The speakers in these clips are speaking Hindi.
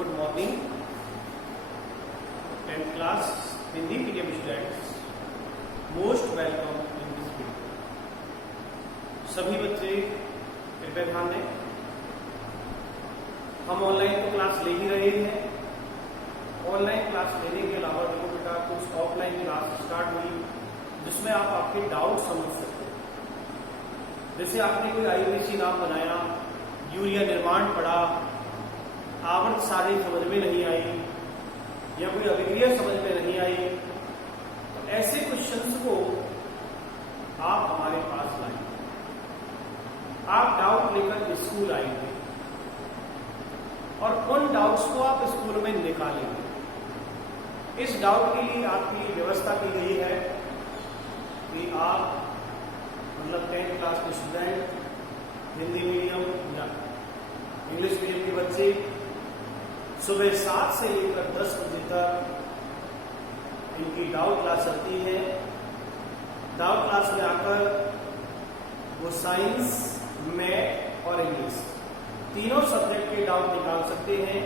Good morning, 10th class Hindi medium students. Most welcome in this video. सभी बच्चे कृपया ध्यान दें। हम ऑनलाइन तो क्लास ले ही रहे हैं। ऑनलाइन क्लास लेने के अलावा देखो बेटा कुछ ऑफलाइन क्लास स्टार्ट हुई जिसमें आप आपके डाउट समझ सकते हैं। जैसे आपने कोई आईयूसी नाम बनाया, यूरिया निर्माण पढ़ा, आवर्त सारणी समझ में नहीं आई या कोई अभिक्रिया समझ में नहीं आई, तो ऐसे क्वेश्चंस को आप हमारे पास लाएंगे। आप डाउट लेकर स्कूल आएंगे और उन डाउट्स को आप स्कूल में निकालेंगे। इस डाउट के लिए आपकी व्यवस्था की गई है कि आप मतलब 10th क्लास के स्टूडेंट, हिंदी मीडियम या इंग्लिश मीडियम के बच्चे सुबह 7 से लेकर 10 बजे तक इनकी डाउट क्लास चलती है। डाउट क्लास में आकर वो साइंस, मैथ और इंग्लिश तीनों सब्जेक्ट के डाउट निकाल सकते हैं।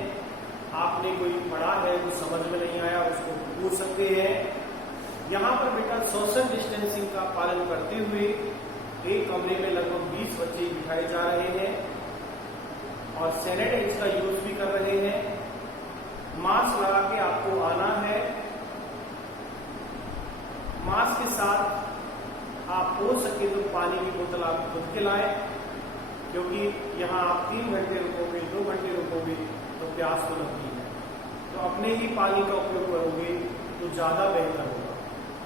आपने कोई पढ़ा है कुछ समझ में नहीं आया उसको पूछ सकते हैं। यहाँ पर बेटा सोशल डिस्टेंसिंग का पालन करते हुए एक कमरे में लगभग 20 बच्चे बिठाए जा रहे हैं और सैनिटाइज का यूज भी कर रहे हैं। मास्क लगा के आपको आना है। मास्क के साथ आप हो सके तो पानी की बोतल आप खुद के लाएं, क्योंकि यहाँ आप 3 घंटे रुकोगे, 2 घंटे रुकोगे तो प्यास तो लगती है, तो अपने ही पानी का उपयोग करोगे तो ज्यादा बेहतर होगा।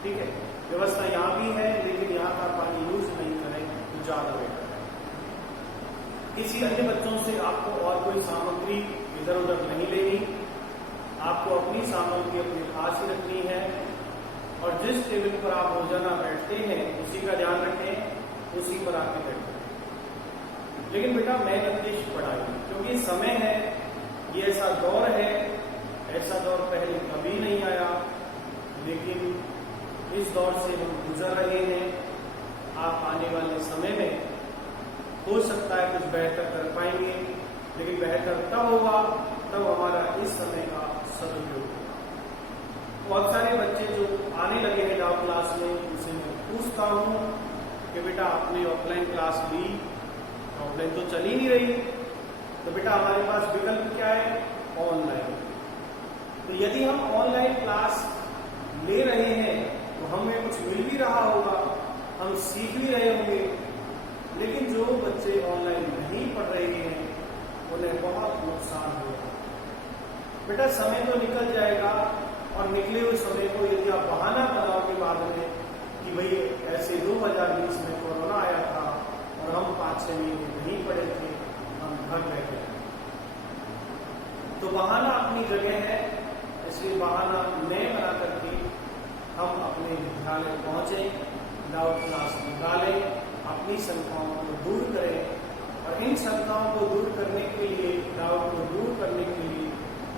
ठीक है, व्यवस्था यहाँ भी है लेकिन यहाँ का पानी यूज नहीं करें तो ज्यादा बेहतर है। किसी अन्य बच्चों से आपको और कोई सामग्री इधर उधर नहीं लेनी, आपको अपनी सामग्री अपने पास ही रखनी है और जिस टेबल पर आप रोजाना बैठते हैं उसी का ध्यान रखें, उसी पर आके बैठें। लेकिन बेटा मैं निर्देश पढ़ाई, क्योंकि समय है, ये ऐसा दौर है, ऐसा दौर पहले कभी नहीं आया, लेकिन इस दौर से हम गुजर रहे हैं। आप आने वाले समय में हो सकता है कुछ बेहतर कर पाएंगे, लेकिन बेहतर तब होगा तब हमारा इस समय का सदुपयोग होगा। बहुत सारे बच्चे जो आने लगे हैं डाउट क्लास में, उनसे मैं पूछता हूँ कि बेटा आपने ऑफलाइन क्लास ली, ऑफलाइन तो चल ही नहीं रही, तो बेटा हमारे पास विकल्प क्या है? ऑनलाइन। तो यदि हम ऑनलाइन क्लास ले रहे हैं तो हमें कुछ मिल भी रहा होगा, हम सीख भी रहे होंगे, लेकिन जो बच्चे ऑनलाइन नहीं पढ़ रहे हैं उन्हें बहुत नुकसान होगा। बेटा समय तो निकल जाएगा और निकले हुए समय को यदि आप बहाना बनाओगे बाद में कि भाई ऐसे 2020 में कोरोना आया था और हम 5-6 महीने नहीं पढ़े थे, हम घर बैठे थे, तो बहाना अपनी जगह है, इसलिए बहाना न बना करके हम अपने विद्यालय पहुंचे, डाउट क्लास निकालें, अपनी शंकाओं को दूर करें और इन शंकाओं को दूर करने के लिए, डाउट को दूर करने के लिए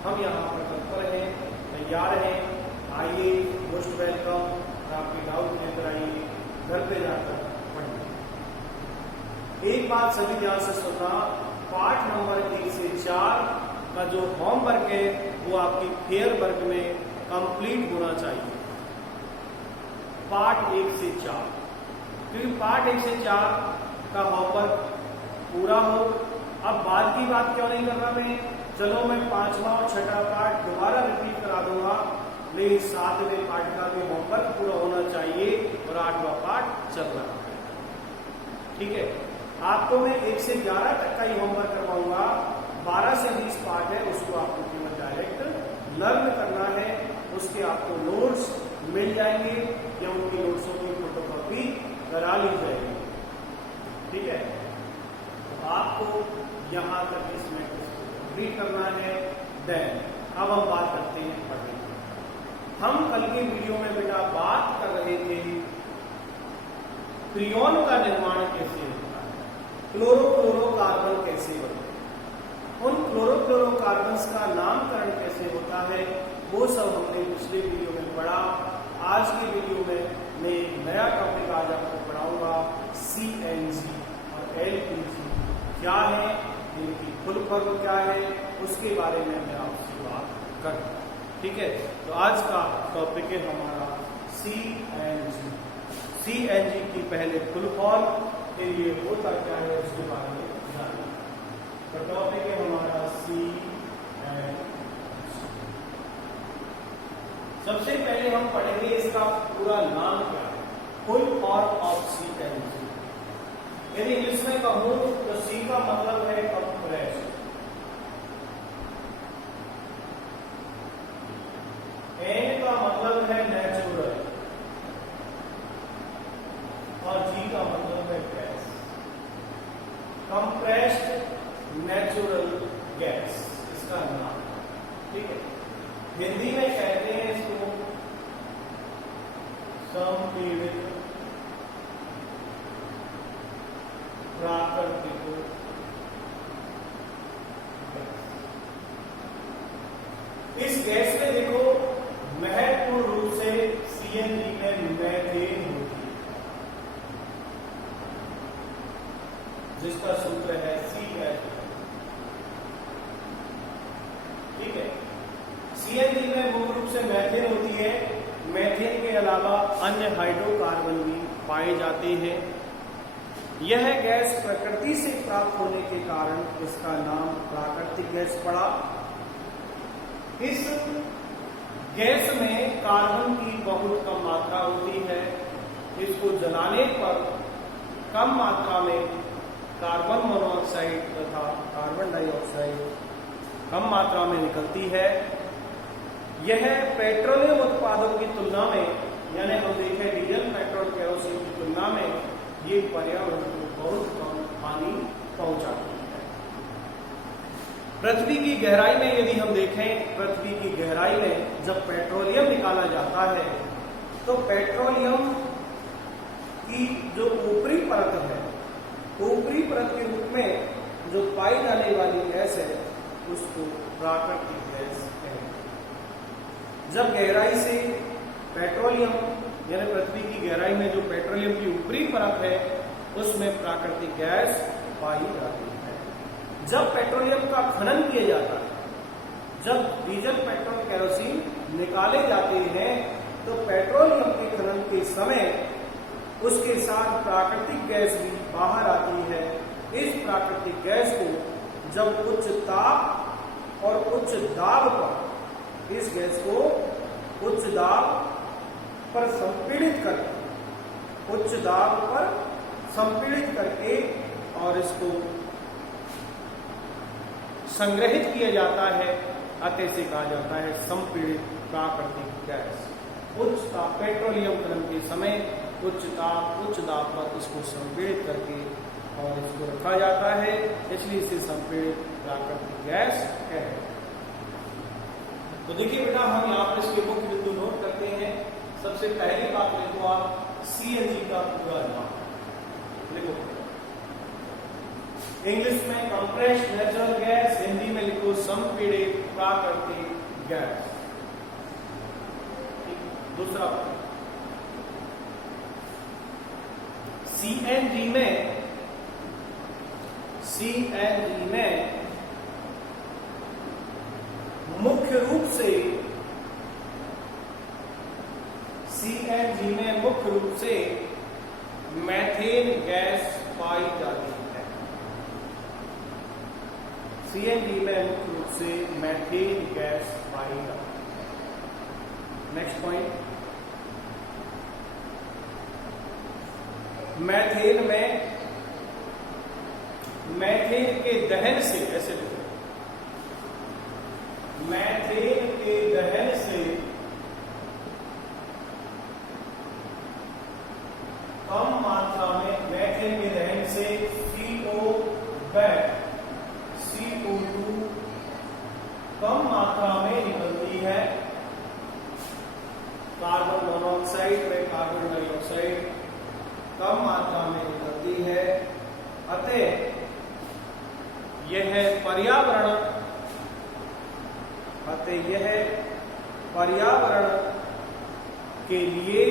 हम यहाँ पर तत्पर हैं, तैयार हैं। आइए, मोस्ट वेलकम, आपके डाउट लेकर आइए, घर पे जाकर पढ़िए। एक बात सभी ध्यान से सुनना, पाठ नंबर 1 से 4 का जो होमवर्क है वो आपकी फेयर वर्क में कंप्लीट होना चाहिए। पाठ 1 से 4, क्योंकि पाठ 1 से 4 का होमवर्क पूरा हो। अब बाद की बात क्यों नहीं कर रहा मैं, चलो मैं 5वां और 6ठा पाठ दोबारा रिपीट करा दूंगा, लेकिन 7वें पाठ का भी होमवर्क पूरा होना चाहिए और 8वां पाठ चल रहा है। ठीक है, आपको मैं 1 से 11 तक का ही होमवर्क करवाऊंगा। 12 से 20 पाठ है, उसको आपको केवल डायरेक्ट लर्न करना है। उसके आपको नोट्स मिल जाएंगे या उनकी नोट्सों की फोटोकॉपी करा ली जाएगी। ठीक है, तो आपको यहां तक इस मैट्रिक्स को कंप्लीट करना है। देन अब हम बात करते हैं पढ़ने की। हम कल के वीडियो में बेटा बात कर रहे थे फ्रियोन का निर्माण कैसे होता है, क्लोरोफ्लोरोकार्बन कैसे बनते हैं, उन क्लोरोफ्लोरोकार्बन्स का नामकरण कैसे होता है, वो सब हमने पिछले वीडियो में पढ़ा। आज की वीडियो में मैं एक नया टॉपिक आज आपको पढ़ाऊंगा, CNG और LPG क्या है इनकी फुल फॉर्म क्या है उसके बारे में मैं आपसे बात करूँ। ठीक है, तो आज का टॉपिक है हमारा CNG। CNG की पहले फुल फॉर्म, फिर ये होता क्या है उसके बारे में जानिए। तो टॉपिक है हमारा CNG। सबसे पहले हम पढ़ेंगे इसका पूरा नाम क्या है, फुल फॉर्म ऑफ CNG। यदि इंग्लिश में कहूं तो C का मतलब है कंप्रेस्ड, N का मतलब है नेचुरल और G का मतलब है गैस। कंप्रेस्ड नेचुरल गैस इसका नाम। ठीक है, हिंदी में कहते हैं इसको संपीड़ित प्राकृतिक गैस। इस गैस में देखो महत्वपूर्ण रूप से CNG में मैथेन होती है, जिसका सूत्र है CH। ठीक है, CNG में मुख्य रूप से मैथेन होती है। मैथेन के अलावा अन्य हाइड्रोकार्बन भी पाए जाते हैं। यह गैस प्रकृति से प्राप्त होने के कारण इसका नाम प्राकृतिक गैस पड़ा। इस गैस में कार्बन की बहुत कम मात्रा होती है। इसको जलाने पर कम मात्रा में कार्बन मोनोऑक्साइड तथा कार्बन डाइऑक्साइड कम मात्रा में निकलती है। यह पेट्रोलियम उत्पादों की तुलना में, यानी हम देखें डीजल, पेट्रोल, केरोसिन की तुलना में ये पर्यावरण को बहुत कम हानि पहुंचाती है। पृथ्वी की गहराई में यदि हम देखें, पृथ्वी की गहराई में जब पेट्रोलियम निकाला जाता है तो पेट्रोलियम की जो ऊपरी परत है, ऊपरी परत के रूप में जो पाई जाने वाली गैस है उसको प्राकृतिक गैस कहते हैं। जब गहराई से पेट्रोलियम, यानी पृथ्वी की गहराई में जो पेट्रोलियम की ऊपरी परत है उसमें प्राकृतिक गैस पाई जाती है। जब पेट्रोलियम का खनन किया जाता है, जब डीजल, पेट्रोल, केरोसिन निकाले जाते हैं तो पेट्रोलियम के खनन के समय उसके साथ प्राकृतिक गैस भी बाहर आती है। इस प्राकृतिक गैस को जब उच्च ताप और उच्च दाब पर, इस गैस को उच्च दाब पर संपीड़ित करके, उच्च दाब पर संपीड़ित करके और इसको संग्रहित किया जाता है। अतः से कहा जाता है संपीड़ित प्राकृतिक गैस। उच्च ताप, पेट्रोलियम खनन के समय उच्च ताप, उच्च दाब पर इसको संपीड़ित करके और इसको रखा जाता है, इसलिए इसे संपीड़ित प्राकृतिक गैस है। तो देखिए बेटा, हम यहाँ पर इसके मुख्य बिंदु नोट करते हैं। सबसे पहली बात लिखो आप CNG का पूरा नाम लिखो। इंग्लिश में कंप्रेस्ड नेचुरल गैस, हिंदी में लिखो संपीड़ित प्राकृतिक गैस। दूसरा, CNG में मुख्य रूप से CNG में मुख्य रूप से मैथेन गैस पाई जाती है। CNG में मुख्य रूप से मैथेन गैस पाई जाती है। नेक्स्ट पॉइंट, मैथेन में, मैथेन के दहन से, ऐसे लिखो, मैथेन के दहन से कम मात्रा में, मैथेन के दहन से CO बैक, CO2 कम मात्रा में निकलती है। कार्बन मोनोऑक्साइड में कार्बन डाइऑक्साइड कम मात्रा में निकलती है। अतः यह पर्यावरण के लिए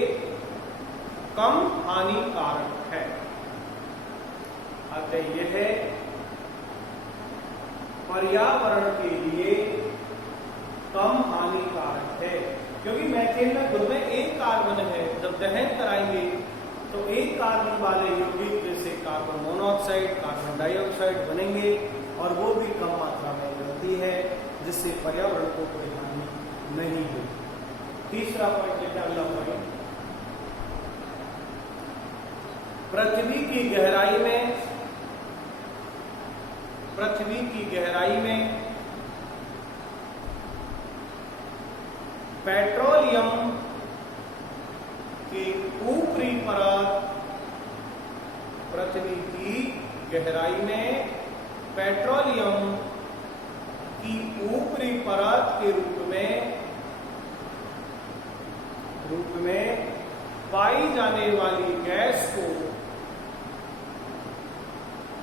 कम हानिकारक है। अतः यह पर्यावरण के लिए कम हानिकारक है, क्योंकि मीथेन में खुद में एक कार्बन है। जब दहन कराएंगे तो एक कार्बन वाले यौगिक जैसे कार्बन मोनोऑक्साइड, कार्बन डाइऑक्साइड बनेंगे और वो भी कम मात्रा में बनती है, जिससे पर्यावरण को कोई हानि नहीं होगी। तीसरा पॉइंट है, अगला पॉइंट, पृथ्वी की गहराई में पेट्रोलियम की ऊपरी परत, पृथ्वी की गहराई में पेट्रोलियम की ऊपरी परत के रूप में पाई जाने वाली गैस को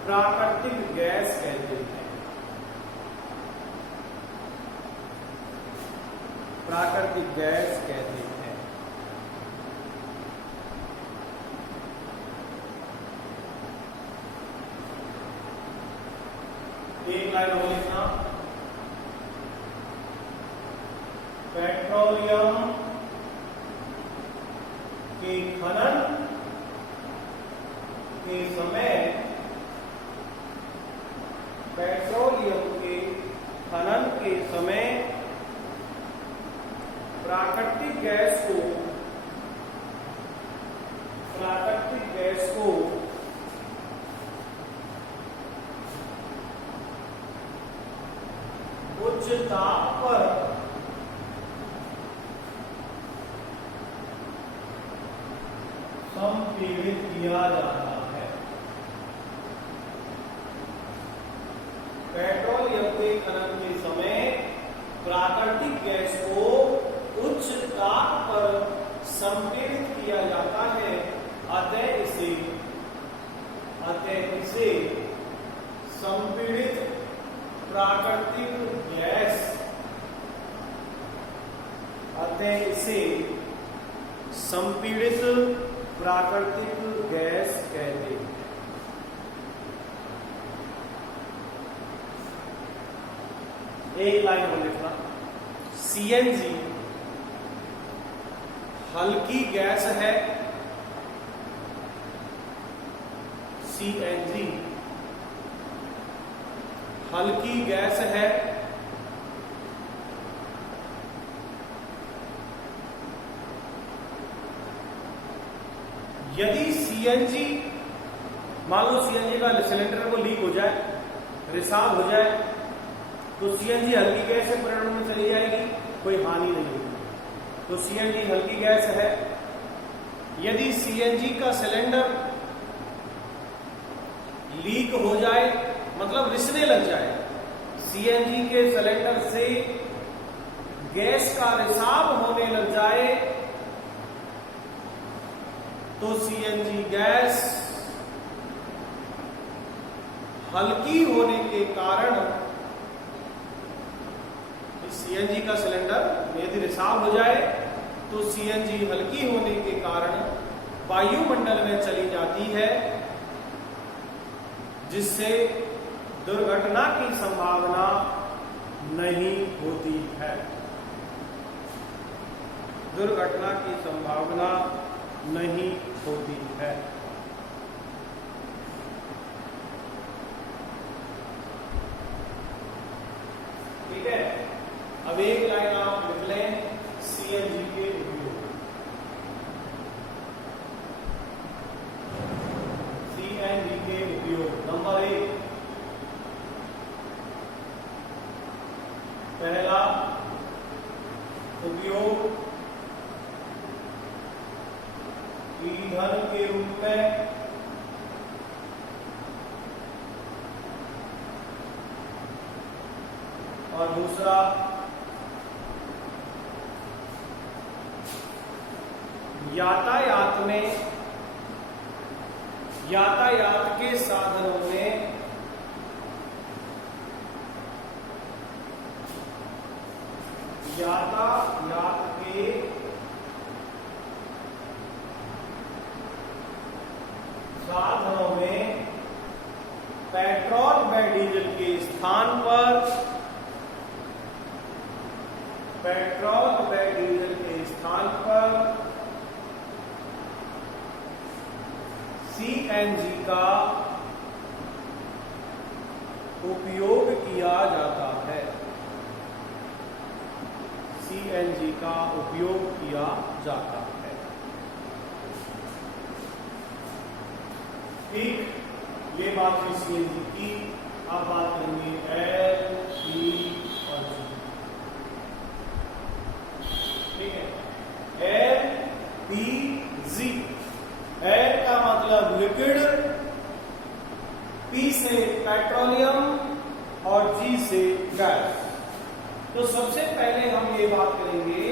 प्राकृतिक गैस कहते हैं। प्राकृतिक गैस कहते हैं। एक लाइन और लिखना, पेट्रोलियम के खनन के समय, पेट्रोलियम के खनन के समय प्राकृतिक गैस को उच्च ताप पर संपीड़ित किया जाता है। पेट्रोलियम के खनन के समय प्राकृतिक गैस को उच्च ताप पर संपीड़ित किया जाता है। अतः इसे संपीड़ित प्राकृतिक गैस, संपीड़ित प्राकृतिक गैस कहते हैं। एक लाइन और लिखना, सीएनजी हल्की गैस है। सीएनजी हल्की गैस है। यदि सीएनजी, मान लो सीएनजी का सिलेंडर को लीक हो जाए, रिसाव हो जाए, तो सीएनजी हल्की गैस से पर्यावरण में चली जाएगी, कोई हानि नहीं होगी। तो सीएनजी हल्की गैस है। यदि सीएनजी का सिलेंडर लीक हो जाए, मतलब रिसने लग जाए, सीएनजी के सिलेंडर से गैस का रिसाव होने लग जाए, तो सीएनजी गैस हल्की होने के कारण, सीएनजी का सिलेंडर यदि रिसाव हो जाए तो सीएनजी हल्की होने के कारण वायुमंडल में चली जाती है, जिससे दुर्घटना की संभावना नहीं होती है। दुर्घटना की संभावना नहीं होती है। ठीक है, अब एक लाइन आप लिख लें सीएनजी के उपयोग। सीएनजी के उपयोग नंबर 1, पहला उपयोग ईंधन के रूप में, और दूसरा यातायात में, यातायात के साधनों में यातायात के साधनों में पेट्रोल व डीजल के स्थान पर, पेट्रोल व डीजल के स्थान पर सीएनजी का उपयोग किया जाता है, सीएनजी का उपयोग किया जाता है। ठीक, ये बात हुई सीएनजी की। अब बात करेंगे एल, पी और जी। ठीक है, एल, पी, जी। एल का मतलब लिक्विड, पी से पेट्रोलियम और जी से गैस। तो सबसे पहले हम ये बात करेंगे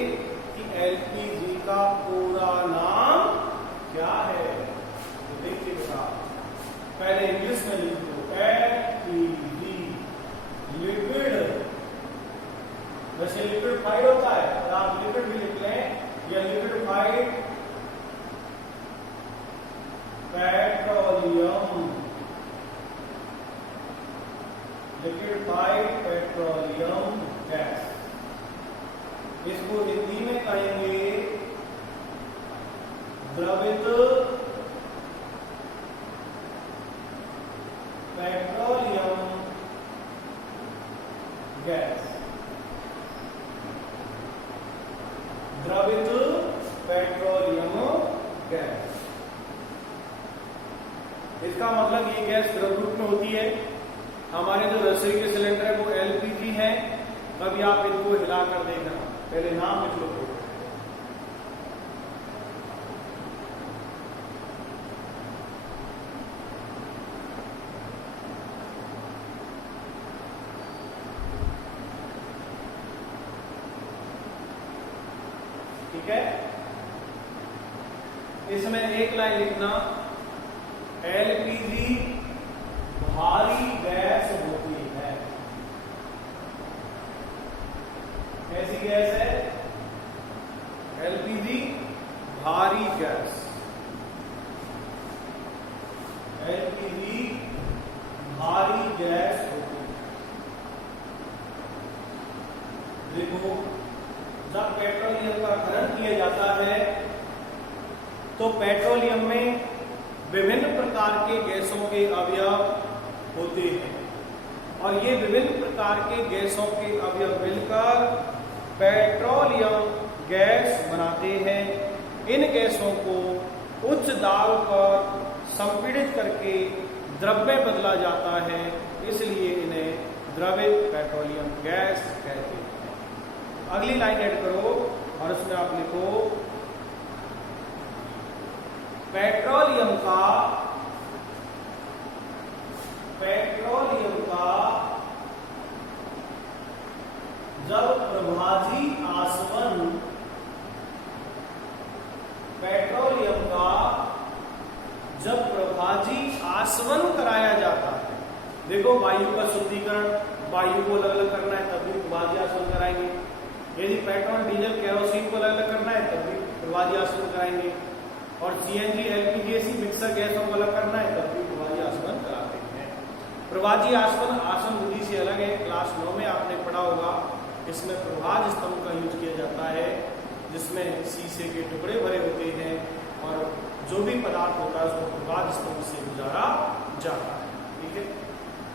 कि एलपीजी का पूरा नाम क्या है। तो देखिए बेटा, पहले इंग्लिश में लिख दो एलपीजी, लिक्विड। वैसे लिक्विडिफाइड होता है, और आप लिक्विड भी लिख लें, या liquefied petroleum, liquefied petroleum gas. इसको हिंदी में कहेंगे द्रवित पेट्रोलियम गैस, द्रवित पेट्रोलियम गैस। इसका मतलब ये गैस द्रव रूप में होती है। हमारे जो रसोई के सिलेंडर है वो एलपीजी है। कभी आप इनको हिलाकर देखना, पहले नाम लिख लो। ठीक है, इसमें एक लाइन लिखना, एलपीजी भारी गैस होती है। कैसी गैस है? एलपीजी भारी गैस, एलपीजी भारी गैस होती है। देखो, जब पेट्रोलियम का खनन किया जाता है तो पेट्रोलियम में विभिन्न प्रकार के गैसों के अवयव होते हैं, और ये विभिन्न प्रकार के गैसों के अवयव मिलकर पेट्रोलियम गैस बनाते हैं। इन गैसों को उच्च दाब पर संपीड़ित करके द्रव में बदला जाता है, इसलिए इन्हें द्रवित पेट्रोलियम गैस कहते हैं। अगली लाइन ऐड करो और उसमें आप लिखो, पेट्रोलियम का जब प्रभाजी आसवन, पेट्रोलियम का जब प्रभाजी आसवन कराया जाता है। देखो, वायु का शुद्धिकरण, वायु को अलग अलग करना है तब भी प्रभाजी आसवन कराएंगे। यदि पेट्रोल, डीजल, केरोसिन को अलग अलग करना है तब भी प्रभाजी आसवन कराएंगे। और सीएनजी, एलपीजी ऐसी मिक्सर गैसों को अलग करना है तब भी प्रभाजी आसवन कराते हैं। प्रभाजी आसवन आसन विधि से अलग है। क्लास 9 में आपने पढ़ा होगा। इसमें प्रभाज स्तंभ का यूज किया जाता है, जिसमें शीशे के टुकड़े भरे होते हैं और जो भी पदार्थ होता है उसको प्रभाज स्तंभ से गुजारा जाता है। ठीक है,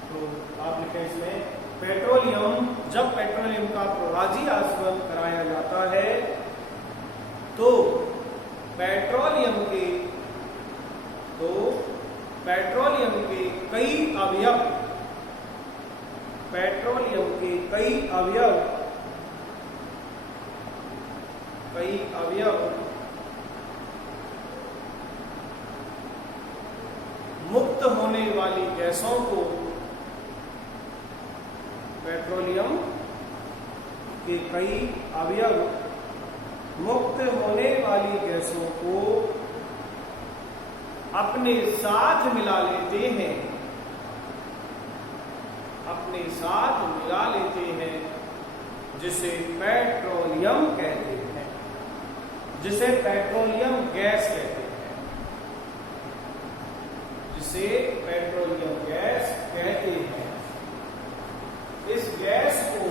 तो आप लिखें इसमें पेट्रोलियम, जब पेट्रोलियम का प्रभाजी आसवन कराया जाता है तो पेट्रोलियम के कई अवयव, पेट्रोलियम के कई अवयव मुक्त होने वाली गैसों को, पेट्रोलियम के कई अवयव मुक्त होने वाली गैसों को अपने साथ मिला लेते हैं, अपने साथ मिला लेते हैं, जिसे पेट्रोलियम कहते हैं, जिसे पेट्रोलियम गैस कहते हैं, जिसे पेट्रोलियम गैस कहते हैं। इस गैस को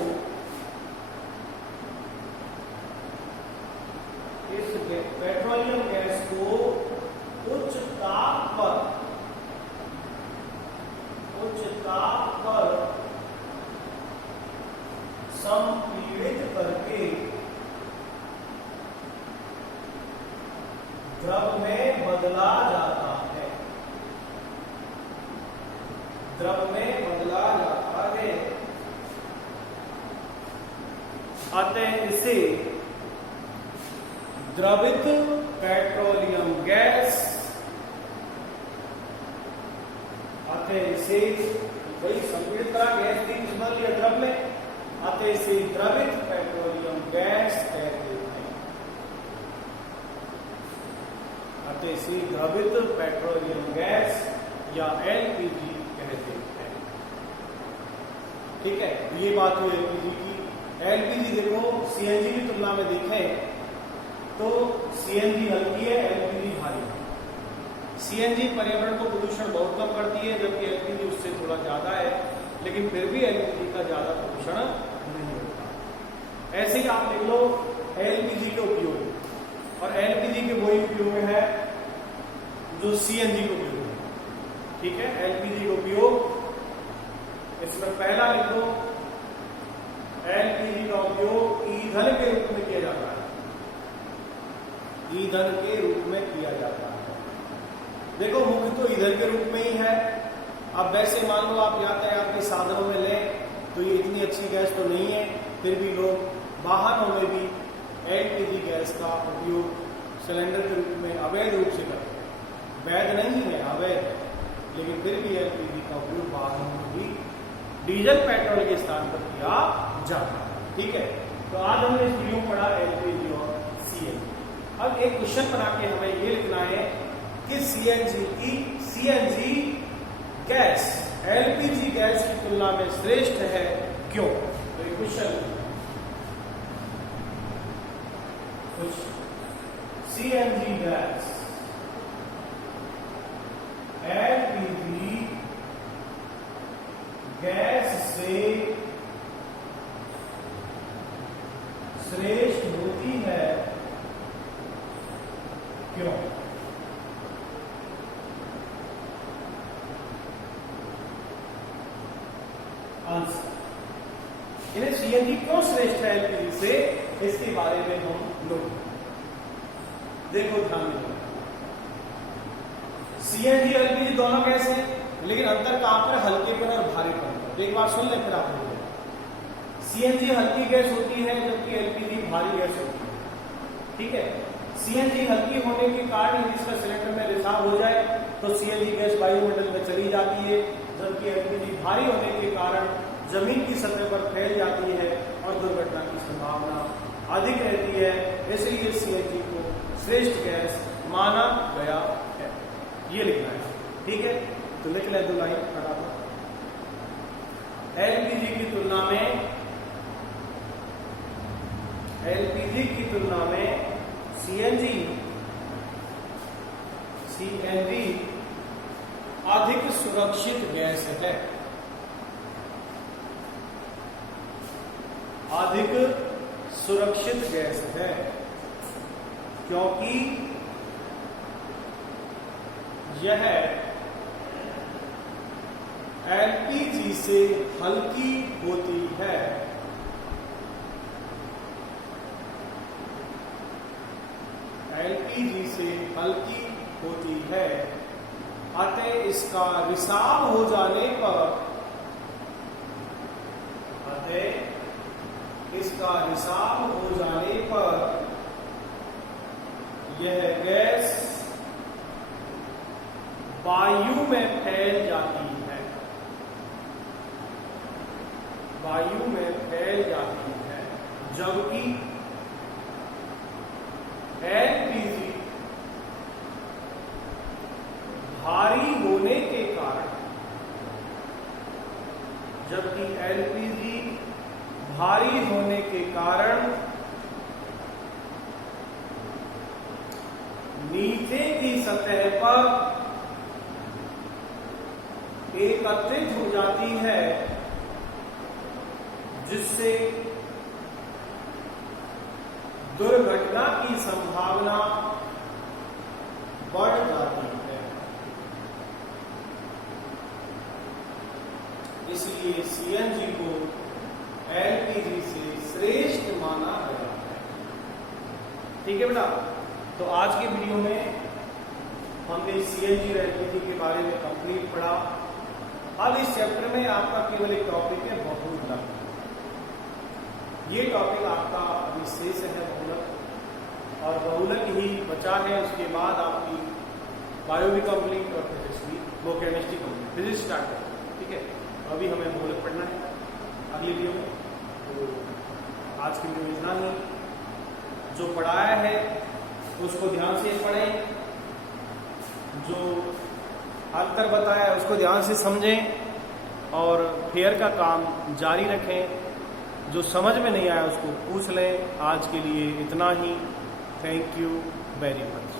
पेट्रोलियम गैस को उच्च ताप पर संपीड़ित करके द्रव में बदला जाता है। अतः इसे द्रवित पेट्रोलियम गैस, वही संपीड़ित करा गैस थी बदल लिया द्रव में, अतः इसे द्रवित पेट्रोलियम गैस कहते हैं। अतः इसे द्रवित पेट्रोलियम गैस या एलपीजी कहते हैं। ठीक है, ये बात हुई एलपीजी की। एलपीजी देखो सीएनजी की तुलना में देखें तो सीएनजी हल्की है, एलपीजी भारी है। सीएनजी पर्यावरण को प्रदूषण बहुत कम करती है, जबकि एलपीजी उससे थोड़ा ज्यादा है, लेकिन फिर भी एलपीजी का ज्यादा प्रदूषण नहीं होता। ऐसे ही आप देख लो एलपीजी के उपयोग, और एलपीजी के वही उपयोग है जो सीएनजी के उपयोग है। ठीक है, एलपीजी का उपयोग इसमें पहला लिख दो, एलपीजी का उपयोग ईंधन के रूप में किया जाता है। ईंधन के रूप में किया जाता है। देखो मुख्य तो ईंधन के रूप में ही है। अब वैसे मान लो आप यातायात के साधनों में लें तो ये इतनी अच्छी गैस तो नहीं है, फिर भी लोग वाहनों में भी एलपीजी गैस का उपयोग सिलेंडर के रूप में अवैध रूप से करते हैं। वैध नहीं है, अवैध है, लेकिन फिर भी एलपीजी का उपयोग वाहनों में भी डीजल पेट्रोल के स्थान पर किया जाता है। ठीक है, तो आज हमने इस वीडियो में पढ़ा एलपीजी और सीएनजी। अब एक क्वेश्चन बना के हमें ये लिखना है कि सीएनजी गैस एलपीजी गैस की तुलना में श्रेष्ठ है, क्यों? तो ये question CNG gas LPG gas से श्रेष्ठ होती है, क्यों? आंसर, इन्हें सीएनजी क्यों श्रेष्ठ है एलपीजी से, इसके बारे में हम लोग देखो ध्यान में। सीएनजी एलपीजी दोनों गैस हैं, लेकिन अंतर कहां पर? हल्केपन और भारीपन। तो एक बार सुन ले फिर आप बोलो। सीएनजी हल्की गैस होती है, जबकि एलपीजी भारी गैस होती है। ठीक है, सीएनजी हल्की होने के कारण यदि इसका सिलेंडर में रिसाव हो जाए तो सीएनजी गैस वायुमंडल में चली जाती है, जबकि एलपीजी भारी होने के कारण जमीन की सतह पर फैल जाती है और दुर्घटना की संभावना अधिक रहती है। इसलिए सीएनजी को श्रेष्ठ गैस माना गया है। ये लिखना है। ठीक है, तो लिख ले दो लाइन फटाफट। एलपीजी की तुलना में सीएनजी अधिक सुरक्षित गैस है। अधिक सुरक्षित गैस है क्योंकि यह एलपीजी से हल्की होती है। एलपीजी से हल्की होती है, अतः इसका रिसाव हो जाने पर यह गैस वायु में फैल जाती है। जबकि एलपीजी भारी होने के कारण नीचे की सतह पर एकत्रित हो जाती है, जिससे दुर्घटना की संभावना बढ़ जाती है। इसलिए सीएनजी को एलपीजी से श्रेष्ठ माना गया है। ठीक है बेटा, तो आज के वीडियो में हमने सीएनजी और एलपीजी के बारे में कंप्लीट पढ़ा। अब इस चैप्टर में आपका केवल एक टॉपिक है बहुलक। ये टॉपिक आपका अभी शेष है बहुलक, और बहुलक ही बचा है। उसके बाद आपकी बायो भी कंप्लीट और फिजिक्स भी, वो केमिस्ट्री कंप्लीट, फिजिक्स स्टार्ट है। ठीक है, अभी हमें बहुलक पढ़ना है अगली वीडियो में। तो आज की वीडियो में इतना ही। जो पढ़ाया है उसको ध्यान से पढ़ें, जो अंतर बताया है उसको ध्यान से समझें, और फेयर का काम जारी रखें। जो समझ में नहीं आया उसको पूछ लें। आज के लिए इतना ही। Thank you very much.